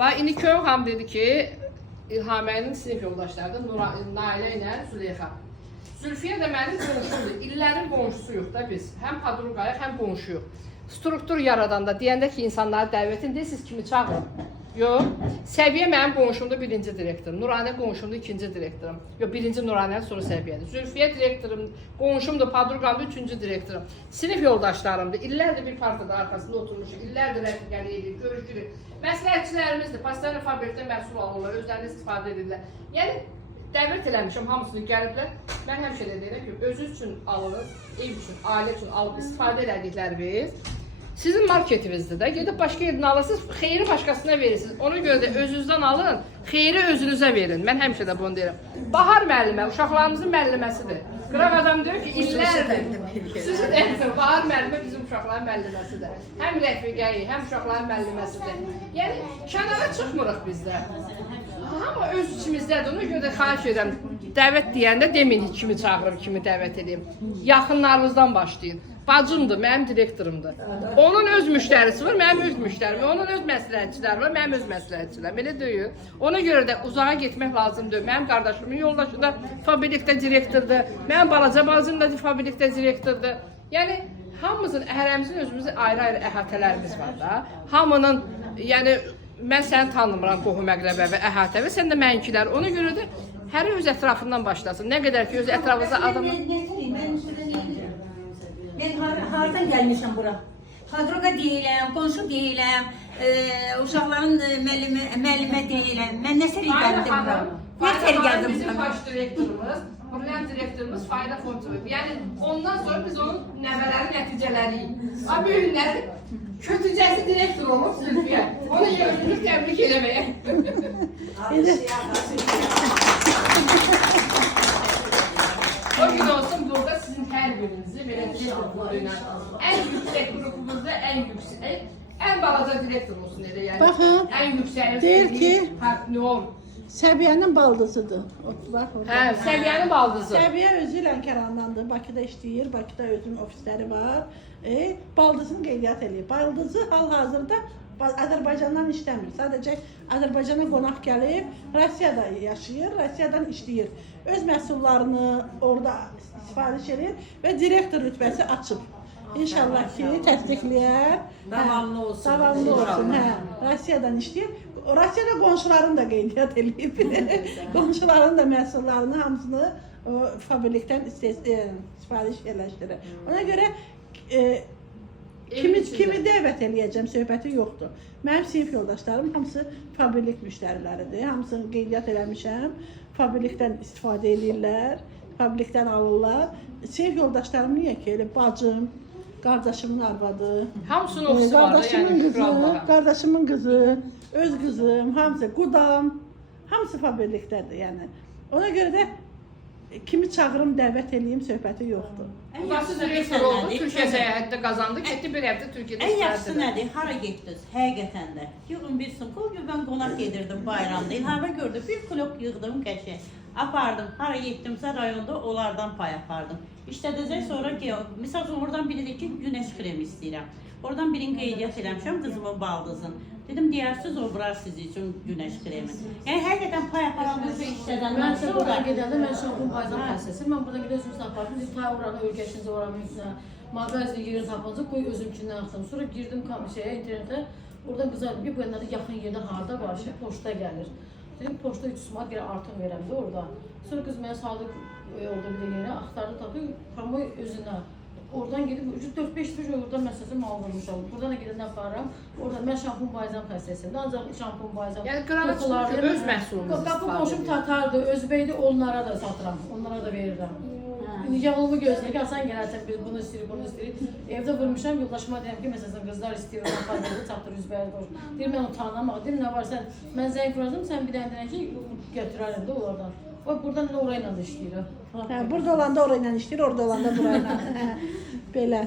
Bax, indi Köyüm xanım dedi ki, İlhamənin sinif yoldaşlarıdır, Nailə ilə Züleyxa. Zülfiyə də mənim qonşumdur. İllərin qonşusu yox da biz. Həm padruqayıq, həm qonşuyuq. Struktur yaradanda deyəndə ki, insanları dəvət edin, siz kimi çağırın. Yox. Səviyyə mənim qonşumdur, birinci direktorum. Nuranə qonşumdur, ikinci direktorum. Yox, birinci Nuranə, sonra Səviyyədir. Zülfiyə direktorum, qonşumdur, padruqamdır, üçüncü direktorum. Sinif yoldaşlarımdır. İllərdir bir partada arxasında oturmuşuq. İllərdir rəfiqəli edirik, görüşürük. Məsləhətçilərimizdir. Pasteurna fabrikdə məhsul alırlar, özlərini istifadə edirlər. Yəni, dəvət eləmişəm, hamısını gəliblər. Mən həmişə də deyirəm ki, özünüz üçün alınız, ev üçün, ailə üçün alıb istifadə elədikləriniz sizin marketinizdir də. Gedib başqa yerdən alırsınız, xeyri başqasına verirsiniz. Ona görə də özünüzdən alın, xeyri özünüzə verin. Mən həmişə də bunu deyirəm. Bahar müəllimə, uşaqlarımızın müəlliməsidir. Qıraq adam deyir ki, illərdir. Sizin də Bahar müəllimə bizim uşaqların müəlliməsidir. Həm rəfiqəyi, həm uşaqların müəlliməsidir. Yəni, kənara çıxmırıq bizdə. Amma öz içimizdədir. Ona görə də xahiş edirəm, dəvət deyəndə demin kimi çağırım, kimi dəvət edeyim. Yaxınlarınızdan başlayın. Bacımdır, mənim direktorumdur. Onun öz müştərisi var, mənim öz müştərim. Onun öz məsləhətçiləri var, mənim öz məsləhətçilərim. Elə deyil. Ona görə də uzağa getmək lazımdır. Mənim qardaşımın yoldaşı da fabrikdə direktordur. Mənim balaca bacım da fabrikdə direktordur. Yəni, hamımızın, hərəmizin özümüzün ayrı-ayrı əhatələrimiz var da. Hamının, yəni, mən səni tanımıram, qohum əqrəbə və əhatə və sən də mənkilər. Ona görə də hər öz ətrafından başlasın. Nə qədər ki, öz ətrafınızda adamı... Ben hardan gelmişim bura? Kadroga deyiləm, qonşu deyiləm, uşaqların müəllimə deyiləm. Mən nə seri gəldim bura? Nə seri gəldim bura? Bizim baş direktorumuz, Burhan direktorumuz Fayda Fontoyev. Yəni ondan sonra biz onun nəvələri, nəticələriyik. Amma böyünləri kötücəsi direktor olub Zülfiyə. Onu yönümlük təbrik eləməyə. O gün olsun burada sizin hər birinizi belə direktorluğuyla ən yüksək qrupumuzda ən yüksək, ən balaca direktor olsun elə yəni. Baxın, ən yüksək deyir ki, partnyor. Səviyyənin baldızıdır. Hə, Səviyyənin baldızı. Səviyyə özü Lənkərandandır, Bakıda işləyir, Bakıda özünün ofisləri var. Baldızını qeydiyyat eləyir. Baldızı hal-hazırda Azərbaycandan işləmir. Sadəcə Azərbaycana qonaq gəlib, Rusiyada yaşayır, Rusiyadan işləyir. Öz məhsullarını orada sifariş edir və direktor rütbəsi açıb. İnşallah ki, təsdiqləyər. Davamlı olsun. Davamlı olsun, hə. Rusiyadan işləyir. Rusiyada qonşularını da qeydiyyat eləyib. Qonşuların da məhsullarını hamısını fabrikdən sifariş eləşdirir. Ona görə kimi dəvət eləyəcəm, söhbəti yoxdur. Mənim sinif yoldaşlarım hamısı fabrik müştəriləridir. Hamısını qeydiyyat eləmişəm. Fabrikdən istifadə edirlər, fabrikdən alırlar. Sinif yoldaşlarım niyə ki, elə bacım, qardaşımın arvadı, Hamısının ofisi var da, yəni şükür Allaha. Qardaşımın qızı, öz qızım, hamısı, qudam, hamısı fabrikdədir, yəni. Ona görə də kimi çağırım, dəvət eləyim, söhbəti yoxdur. Babası direktor oldu, Türkiyə səyahətdə qazandı, getdi bir həftə Türkiyədə En yaxşısı nədir? Hara getdiniz? Həqiqətən də. Yığın bir sumka, o gün mən qonaq yedirdim bayramda. İlhamə gördü, bir klok yığdım qəşəng. Apardım, hara getdimsə rayonda onlardan pay apardım. İşlədəcək sonra ki, misal oradan biri deyir ki, günəş kremi istəyirəm. Oradan birini qeydiyyat eləmişəm, qızımın baldızın. Dedim, deyərsiz o bura sizin üçün günəş kremi. Yəni, həqiqətən pay aparanızı işlədəndən Mən buradan gedəndə, mən şampun payzan xəstəsi. Mən buradan gedə özümüzün apardım. Biz ta oranı, ölgəşinizi oranın üstünə, mağazı yerini tapınca qoy özümkindən axtım. Sonra girdim internetə, oradan qızardım ki, bu yanlarda yaxın yerdə harda var, poçta gəlir. Dedim, poçta 300 manat görə artıq verəm də orada. Sonra qız mənə saldı orada bir də yerə, axtardı tapı, promoy özünə. Oradan gedib 4-5 bir oradan məsələn mal vurmuşam. Buradan da gedəndə aparıram. Orada mən şampun bayzam xəstəsiyəm. Ancaq şampun bayzam. Yəni qırana çıxır ki, öz məhsulumuzu Qapı qonşum tatardır, özbəkdir, onlara da satıram. Onlara da verirəm. Yağılımı gözləyir ki, asan gələrsən biz bunu istəyirik, bunu istəyirik. Evdə vurmuşam, yoldaşıma deyirəm ki, məsələn qızlar istəyir, aparır, çatdır üzbəyə qoş. Deyir mən utanam, deyir nə var sən, mən zəng vuracam, sən bir dənə ki, götürərəm də onlardan. O buradan orayla da işləyir. Burada olanda orayla işləyir, orada olanda burayla. Belə.